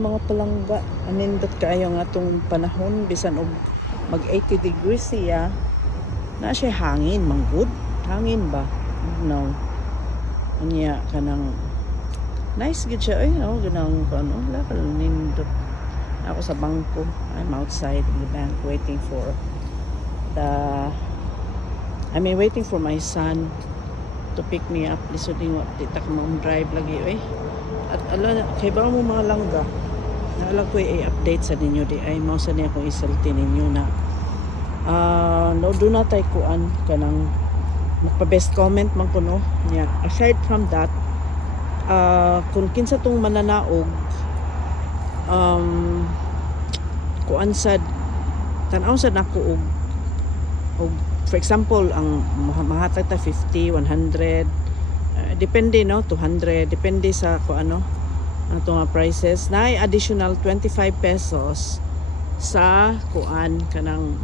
mga palangga. Anindot kaayo nga atong panahon bisan og mag 80 degrees siya. Na siya hangin manggod. Hangin ba? No. Unya kanang nice gid siya ay no ganang ano lakal nindot. Ako sa bangko. I'm outside in the bank waiting for waiting for my son to pick me up. Lisodin wa tita ka mo drive lagi eh. At ala kay ba mo mga langga. Naalag ko i-update sa ninyo di ay mao sa niya kung isulti ninyo na no do na tay kuan kanang magpa-best comment man kuno niya. Aside from that, kung kinsa tong mananaog kuan sad tan-aw sad nako og for example ang mahatag ta 50, 100 depende no 200 depende sa kung ano ang mga prices na additional 25 pesos sa kuan kanang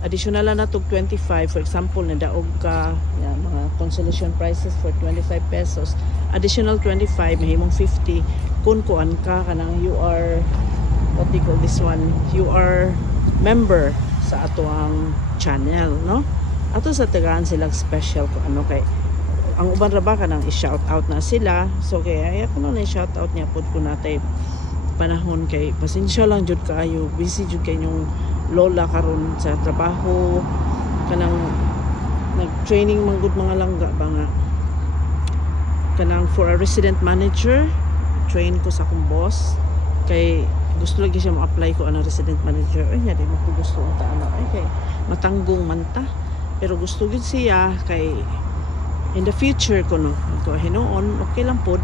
additional na tog 25 for example nadaog ka yan, mga consolation prices for 25 pesos additional 25 mahimong 50 kung kuan ka kanang you are what do you call this one you are member sa ato ang channel no ato sa tagaan silang special kung ano kay ang uban ra ba kanang i-shout out na sila so kay ay ako na i-shout out niya pud ko natay panahon kay pasensya lang jud kaayo busy jud kay yung lola karon sa trabaho kanang nag-training manggod mga langga ba nga kanang for a resident manager train ko sa akong boss kay gusto lagi siya ma-apply ko ang resident manager ay di mo ko gusto unta ano ay kay matanggong man ta pero gusto gid siya kay in the future ko no ko hinoon okay lang pod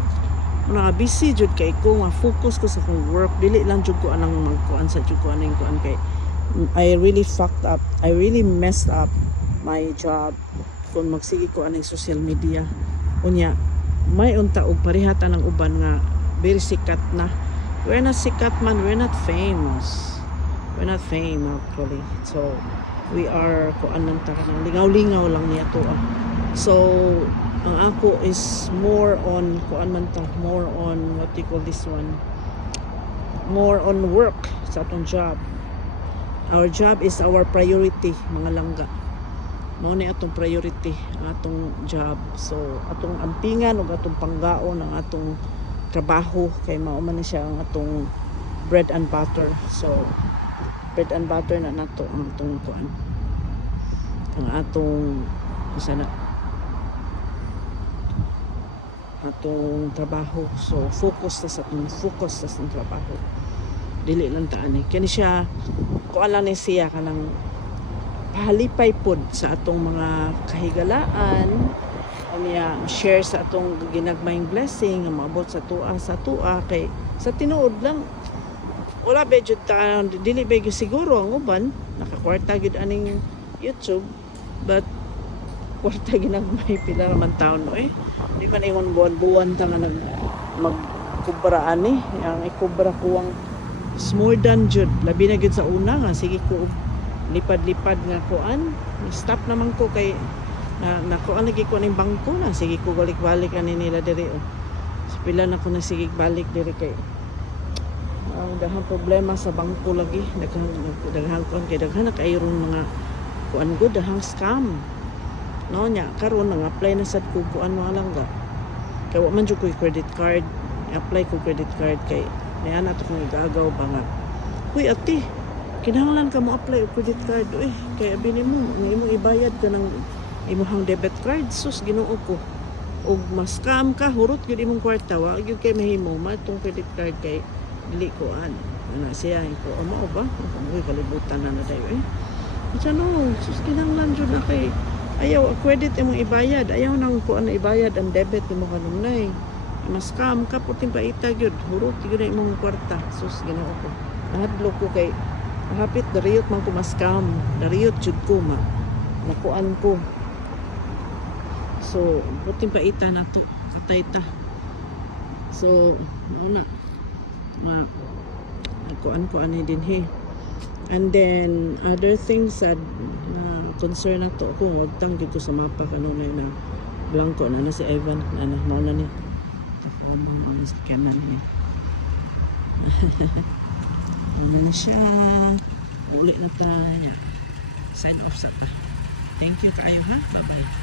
mga busy jud kay ko nga focus ko sa akong work dili lang jud ko anang magkuan sa jud ko anang kuan kay I really fucked up I really messed up my job kung magsige ko anang social media unya may unta og parihata ng uban nga very sikat na we're not sikat man we're not famous we're not fame actually so we are kuan lang ta kanang lingaw-lingaw lang niya to so ang ako is more on kuan man ta more on what do you call this one more on work sa atong job our job is our priority mga langga mao ni atong priority ang atong job so atong ampingan ug atong panggaon ang atong trabaho kay mao man siya ang atong bread and butter so bread and butter na nato ang atong kuan ang atong sana atong trabaho so focus sa atong trabaho dili lang taan kani siya kuan lang ni siya kanang pahalipay pod sa atong mga kahigalaan niya share sa atong ginagmayng blessing nga maabot sa tua kay sa tinuod lang wala ba jud ta dili ba siguro ang uban nakakwarta gid aning YouTube but kwarta ginagmay pila man taon no di man ingon buwan-buwan ta nga magkubra ani ang ikubra ko ang more than jud labi na gid sa una nga sige ko lipad-lipad nga kuan stop naman ko kay na kuan lagi ko ning bangko na sige ko balik-balik ani nila diri so, pila na ko na sige balik diri kay ang dahang problema sa bangko lagi daghang kuan kay daghan na kayron mga kuan gud dahang scam no nya karon nang apply na sad ko kuan mga langga kay wa man jud ko credit card apply ko credit card kay niya na to kung igagaw ba nga huy ati kinahanglan ka mo apply og credit card kay abini mo imo ibayad ka ng imuhang debit card sus Ginoo ko og ma-scam ka hurot gyud imong kwarta wa gyud kay mahimo matong credit card kay dili ko ana siya ko amo ba kung kalibutan na dayo Ito no, sus kinanglan jud na kay ayaw credit imong ibayad, ayaw nang kuan na ibayad ang debit imong kanunay. Mas scam ka puting paita gyud, hurot gyud imong kwarta. Sus Ginoo ko. Nahadlok ko kay hapit dariyot man ko ma-scam, dariyot jud ko nakuan ko. So puting paita na to, katay ta. So ano na kuan ko ani din he. And then other things sad na concern na to kung wag tang gid ko sa mapa kanunay na blanco na si Evan na mao na ni ano sa kanan ni Ano na siya. Uli na tayo. Sign off sa ta. Thank you kaayo ha. Bye-bye.